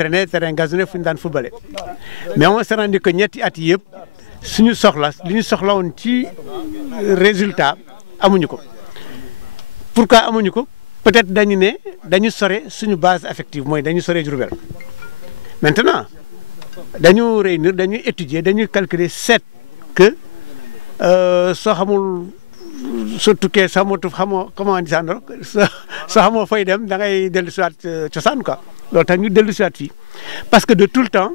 entraîné terrain gazonné fu ñu daan footballé mais on s'est rendu que ñetti at yëpp suñu soxla li ñu soxla woon ci résultat amuñu ko. Pourquoi amuñu ko peut-être dañu ne dañu sore suñu base affective mooy dañu sore Diourbel maintenant dañu réunir dañuy étudier dañuy calculer seet que soo xamul soo tukkee xamoo comment on dit ça soo xamoo fay dem da ngay dellu si waat cosaan quoi loolu tax ñu dellu si waat fii parce que de tout le temps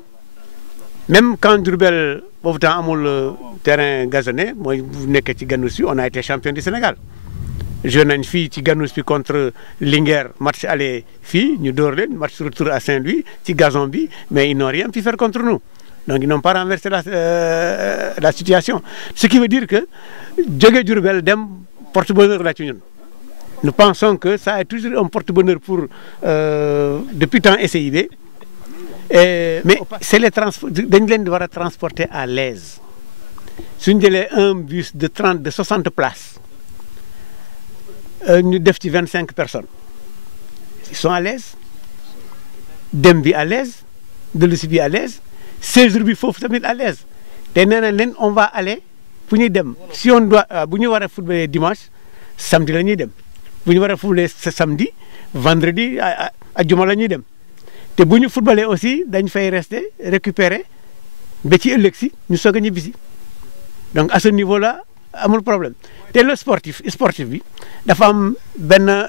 même quand Diourbel boobu temps amul terrain gazonné mooy bu nekkee ci Ganous bi on a été champion du Sénégal. joué nañ fii ci Ganous bi contre Linguère match aller fii ñu door leen match retour à Saint-Louis ci gazon bi mais ils n'ont rien pu faire contre nous donc ils n'ont pas renversé la situation ce qui veut dire que jóge Diourbel dem porte-bonheur la ci ñun. Nous pensons que ça est toujours un porte-bonheur pour depuis temps SIB mais c'est les transports dañ leen di war a transporter à l'aise suñ jëlee un bus de 60 places. ñu def ci 25 personnes ils sont à l'aise dem bi à l'aise dellu si bi à l'aise séjour bi foofu tamit à l'aise te nee na leen on va aller fu ñuy dem si on doit bu ñu war a footballer dimanche samedi la ñuy dem bu ñu war a footballer samedi vendredi ajjuma la ñuy dem te bu ñu footballer aussi dañ fay rester récupérer ba ci ëllëg si ñu soog a ñibbisi donc à ce niveau là amul problème. te le sportif bi dafa am benn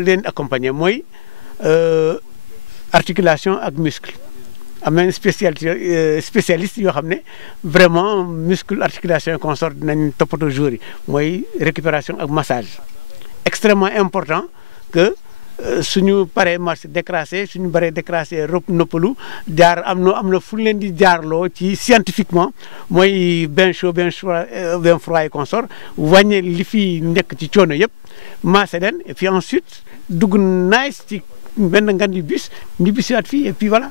leen accompagner mooy articulation ak muscle am nañ spécialiste yoo xam ne vraiment muscle articulation consort dinañ toppatoo jour yi mooy récupération ak massage extrêmement important que suñu paree match décrassé suñu baree décrassé noppalu jaar am na fu leen di jaarloo ci scientifiquement mooy bain chaud bain froid et consort wàññi li fi nekk ci coono yëpp maase leen et puis ensuite dugg nice ci benn ngan di bus ñu bisiwaat fii et puis voilà.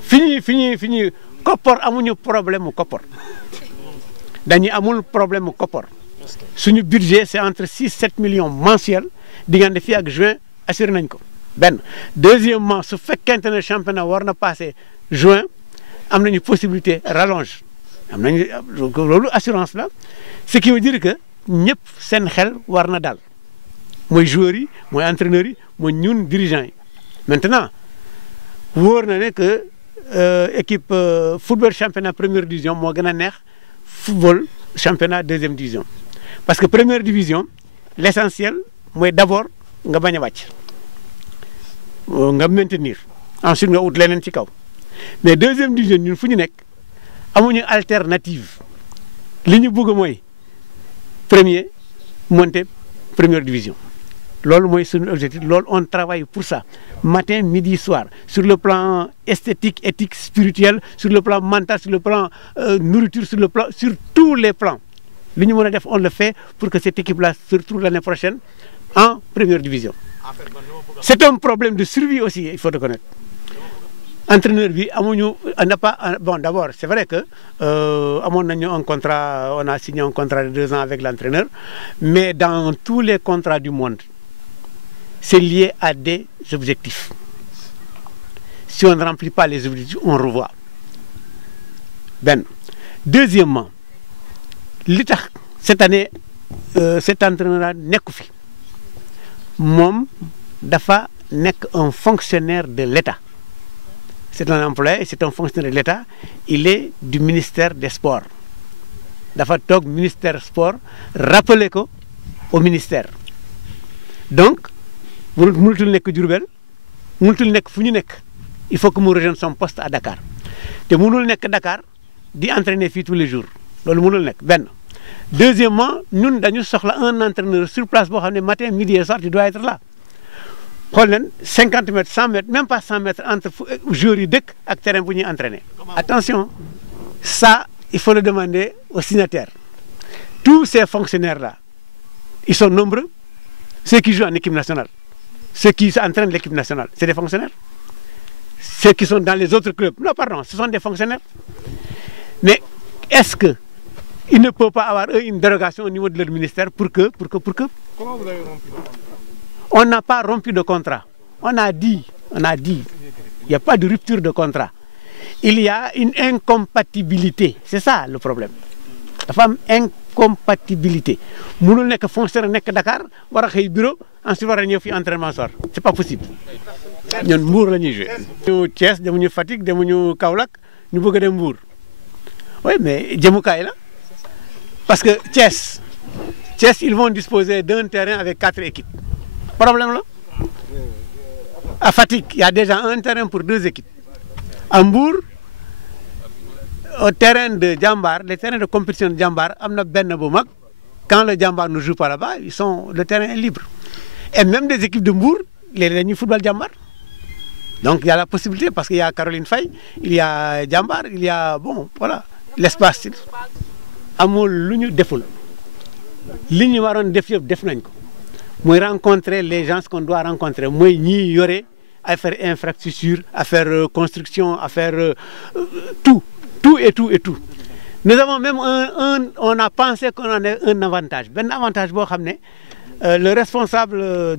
fi ñuy koppor amuñu problème mu koppor dañuy amul problème mu koppor suñu budget c'est entre 6-7 millions mensuels diggante fii ak juin. assuré nañ ko benn deuxièmement su fekkente ne championnat war na passé juin am nañu possibilité rallonge am nañu loolu assurance la ce qui veut dire que ñëpp seen xel war na daal mooy joueurs yi mooy entraîneurs yi mooy ñun dirigeants yi maintenant wóor na ne que équipe football championnat première division moo gën a neex football championnat deuxième division parce que première division l'essentiel mooy d'abord nga bañ a wàcc nga maintenir ensuite nga ut leneen ci kaw mais deuxième division ñun fu ñu nekk amuñu alternative li ñu bëgg mooy premier monter première division loolu mooy suñu objectif loolu on travaille pour ça matin midi soir sur le plan esthétique éthique spirituel sur le plan mental sur le plan nourriture sur tous les plans li ñu mën a def on le fait pour que cette équipe là se retrouve l'année prochaine en première division. C'est un problème de survie aussi, il faut reconnaître. Entraîneur bi amuñu n'a pas bon d'abord c'est vrai que amoon nañu un contrat on a signé un contrat de 2 ans avec l'entraîneur mais dans tous les contrats du monde c'est lié à des objectifs. Si on ne remplit pas les objectifs on revoit. Ben deuxièmement li tax cette année cet entraîneur nekku fi. moom dafa nekk un fonctionnaire de l'État c'est un employé c'est un fonctionnaire de l'État il est du ministère des sports dafa toog ministère sport rappelé ko au ministère donc mënutul nekk Diourbel mënutul nekk fu ñu nekk il faut que mu rejoindre son poste à Dakar te mënul nekk Dakar di entraîner fii tous les jours loolu mënul nekk benn. Deuxièmement ñun dañu soxla un entraîneur sur place boo xam ne matin midi et soir tu dois être là xool leen 50 mètres 100 mètres même pas 100 mètres entre joueurs yi dëkk ak terrain bu ñuy entraîner. Attention ça il faut le demander aux signataires tous ces fonctionnaires là ils sont nombreux ceux qui jouent en équipe nationale ceux qui entraînent l'équipe nationale c'est des fonctionnaires ceux qui sont dans les autres clubs non pardon ce sont des fonctionnaires mais est-ce que il ne peut pas avoir une dérogation au niveau de leur ministère pour que. Comment vous avez rompu? On n'a pas rompu de contrat. On a dit Il n'y a pas de rupture de contrat. Il y a une incompatibilité. C'est ça le problème. La femme incompatibilité. Mënul nekk fonctionnaire nekk Dakar war a xëy bureau ensuite war a ñëw fi entraînement soir. C'est pas possible. ñun Mbour la ñuy joué. ñu Thiès demuñu Fatick demuñu Kaolack ñu bëgg a dem Mbour. Oui, mais jëmukaay la. Parce que Thiès, ils vont disposer d'un terrain avec 4 équipes. Problème là. À Fatick, il y a déjà un terrain pour 2 équipes. À Mbour, au terrain de Jambar, les terrains de compétition de Jambar, quand le Jambar ne joue pas là-bas, le terrain est libre. Et même des équipes de Mbour, les football Jambar. Donc il y a la possibilité, parce qu'il y a Caroline Faye, il y a Jambar, il y a, bon, voilà, l'espace. Amul lu ñu deful li ñu waroon def yëpp def nañ ko mooy rencontrer les gens qu'on doit rencontrer mooy ñi yore affaire infrastructure affaire construction affaire tout. Nous avons même on a pensé qu'on en a un avantage benn avantage boo xam ne le responsable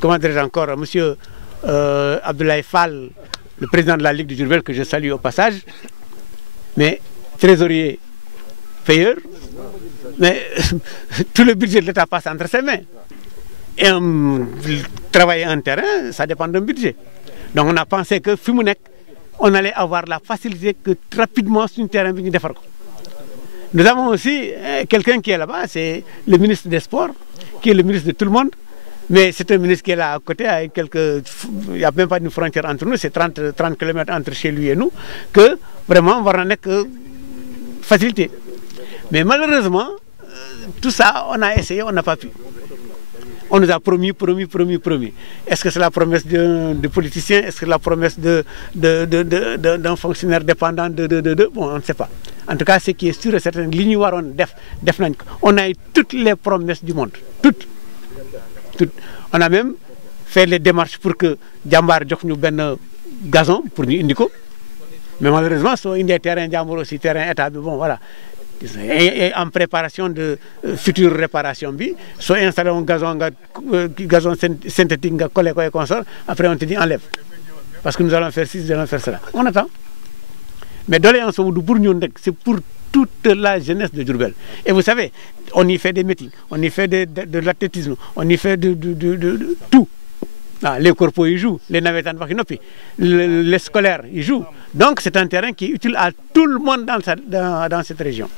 comment dirais-je encore monsieur Abdoulaye Fall, le président de la Ligue du Diourbel que je salue au passage, mais trésorier payeur, mais tout le budget de l'État passe entre ses mains. Et travailler un terrain, ça dépend d'un budget. Donc on a pensé que on allait avoir la facilité que rapidement sur un terrain. Nous avons aussi quelqu'un qui est là-bas, c'est le ministre des Sports, qui est le ministre de tout le monde. Mais c'est un ministre qui est là à côté, avec il n'y a même pas une frontière entre nous, c'est 30 km entre chez lui et nous, que vraiment on va en être facilité. Mais malheureusement, tout ça, on a essayé, on n'a pas pu. On nous a promis. Est-ce que c'est la promesse de politicien? Est-ce que c'est la promesse d'un fonctionnaire dépendant Bon, on ne sait pas. En tout cas, ce qui est sûr et certain, on a eu toutes les promesses du monde. Toutes. On a même fait les démarches pour que Jambar jox ñu benn gazon pour ñu indi ko. Mais malheureusement, soo indee terrain Jambar aussi, terrain état bi, bon, voilà. Et en préparation de future réparation bi soo installé un gazon synthétique nga collé ko et consort après on te dit enlève parce que nous allons faire ci, nous allons faire cela. On attend. Mais doléance du pour ñun rek, c'est pour toute la jeunesse de Diourbel. Et vous savez, on y fait des meetings, on y fait de l'athlétisme, on y fait de tout. Ah, les corpos y jouent, les navettanes les scolaires y jouent. Donc c'est un terrain qui est utile à tout le monde dans cette région.